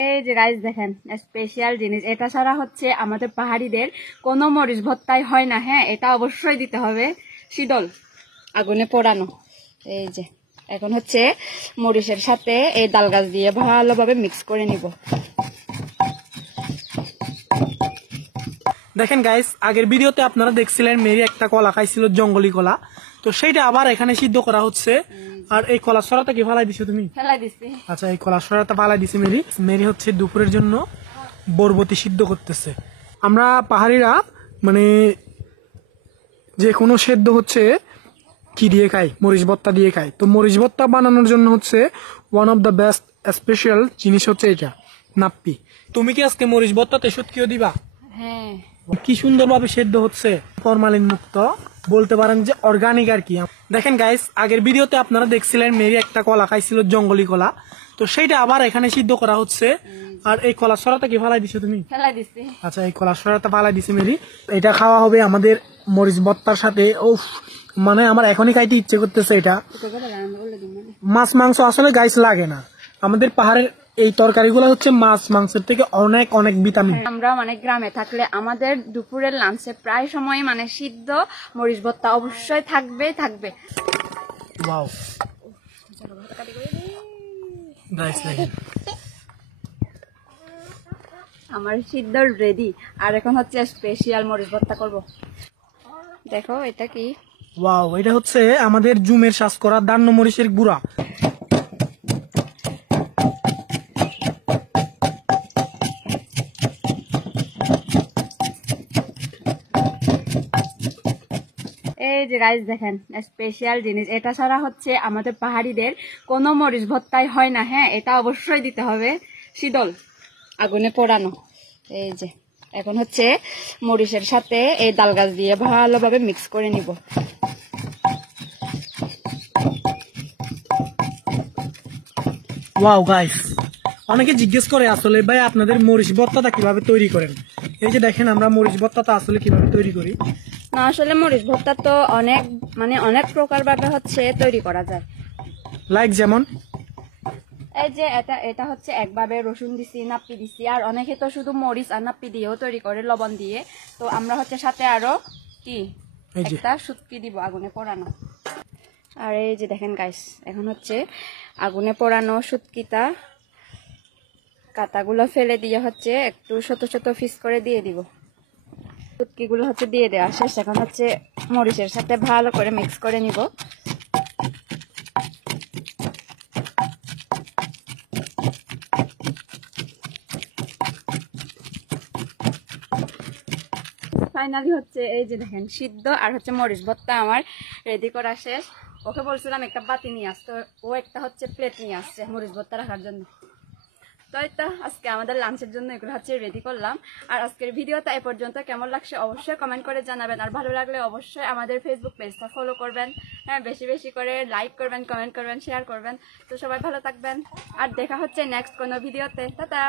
এই যে গাইস দেখেন স্পেশাল জিনিস, এটা ছাড়া হচ্ছে আমাদের পাহাড়িদের কোনো মরিচ ভর্তাই হয় না। হ্যাঁ, এটা অবশ্যই দিতে হবে শীতল আগুনে পোড়ানো। এই যে এখন হচ্ছে মরিচের সাথে এই ডাল গাছ দিয়ে ভালোভাবে মিক্স করে নিব। দেখেন গাইস, আগের ভিডিওতে আপনারা দেখছিলেন মেরি একটা কলা খাইছিল, জঙ্গলি কলা। তো সেইটা আবার এখানে সিদ্ধ করা হচ্ছে। আর এই কলা সরাটা কি ফালাই দিছো তুমি? ফেলাই দিছি। আচ্ছা, এই কলা সরাটা ফালাই দিছে মেরি। মেরি হচ্ছে দুপুরের জন্য বরবটি সিদ্ধ করতেছে। আমরা পাহাড়িরা মানে যে কোনো সেদ্ধ হচ্ছে কি দিয়ে খাই, মরিচ ভর্তা দিয়ে খাই। তো মরিচ ভর্তা বানানোর জন্য হচ্ছে one of the best special জিনিস হচ্ছে এটা, নাপ্পি। তুমি কি আজকে মরিচ ভর্তাতে শুটকিও দিবা? হ্যাঁ, কি সুন্দরভাবে সেদ্ধ হচ্ছে, ফরমালিন মুক্ত, বলতে পারেন যে অর্গানিক আর কি। দেখেন গাইস, আগের ভিডিওতে আপনারা দেখছিলেন মেরি একটা কলা খাইছিল, জঙ্গলি কলা। তো সেইটা আবার এখানে সিদ্ধ করা হচ্ছে। আর এই কলা সরাটা কি ফালাই দিছো তুমি? ফেলাই দিছি। আচ্ছা, এই কলা সরাটা ফালাই দিছে মেরি। এটা খাওয়া হবে আমাদের মরিচ ভর্তার সাথে। উফ, মানে আমার এখনই খাইতে ইচ্ছে করতেছে এটা। মাছ মাংস আসলে গাইস লাগে না, আমাদের পাহাড়ের এই তরকারিগুলো হচ্ছে মাছ মাংসের থেকে অনেক অনেক ভিটামিন। আমরা মানে গ্রামে থাকলে আমাদের দুপুরের লাঞ্চে প্রায় সময় মানে সিদ্ধ মরিচ ভর্তা অবশ্যই থাকবে। ওয়াও গাইস, দেখেন আমার সিদ্ধ রেডি। আর এখন হচ্ছে স্পেশাল মরিচ ভর্তা করব। দেখো এটা কি? ওয়াও, এটা হচ্ছে আমাদের জুমের শ্বাস করা দান্ন মরিচের গুঁড়া। এই যে গাইস দেখেন স্পেশাল জিনিস, এটা ছাড়া হচ্ছে আমাদের পাহাড়িদের কোনো মরিচ ভর্তাই হয় না। হ্যাঁ, এটা অবশ্যই দিতে হবে শীতল আগুনে পোড়ানো। এই যে এখন হচ্ছে মরিচের সাথে এই ডাল গাছ দিয়ে ভালোভাবে মিক্স করে নিব। ওয়াও গাইস, অনেকে জিজ্ঞেস করে আসলে ভাই আপনাদের মরিচ ভর্তাটা কিভাবে তৈরি করেন। এই যে দেখেন আমরা মরিচ ভর্তাটা আসলে কিভাবে তৈরি করি। না, আসলে মরিচ ভর্তা তো অনেক প্রকার ভাবে হচ্ছে তৈরি করা যায়। লাইক যেমন এই যে এটা হচ্ছে একভাবে রসুন দিছি, নাপ্পি দিছি। আর অনেকে তো শুধু মরিচ আর নাপ্পি দিয়েও তৈরি করে, লবণ দিয়ে। তো আমরা হচ্ছে সাথে আরো কি একটা শুটকি দিব আগুনে পোড়ানো। আর এই যে দেখেন গাইস, এখন হচ্ছে আগুনে পোড়ানো শুটকিটা কাটাগুলো ফেলে দিয়ে হচ্ছে একটু ছোট ছোট পিস করে দিয়ে দিব। শুটকিগুলো হচ্ছে দিয়ে দেওয়া শেষ। এখন হচ্ছে মরিচের সাথে ভালো করে মিক্স করে নিব। ফাইনালি হচ্ছে এই যে দেখেন সিদ্ধ আর হচ্ছে মরিচ ভর্তা আমার রেডি করা শেষ। ওকে বলছিলাম একটা বাটি নিয়ে আসতে, ও একটা হচ্ছে প্লেট নিয়ে আসছে মরিচ ভর্তা রাখার জন্য। তো এটা আজকে আমাদের লাঞ্চের জন্য এগুলো হচ্ছে রেডি করলাম। আর আজকের ভিডিওটা এই পর্যন্ত কেমন লাগছে অবশ্যই কমেন্ট করে জানাবেন। আর ভালো লাগলে অবশ্যই আমাদের ফেসবুক পেজটা ফলো করবেন। হ্যাঁ, বেশি বেশি করে লাইক করবেন, কমেন্ট করবেন, শেয়ার করবেন। তো সবাই ভালো থাকবেন, আর দেখা হচ্ছে নেক্সট কোনো ভিডিওতে। টাটা।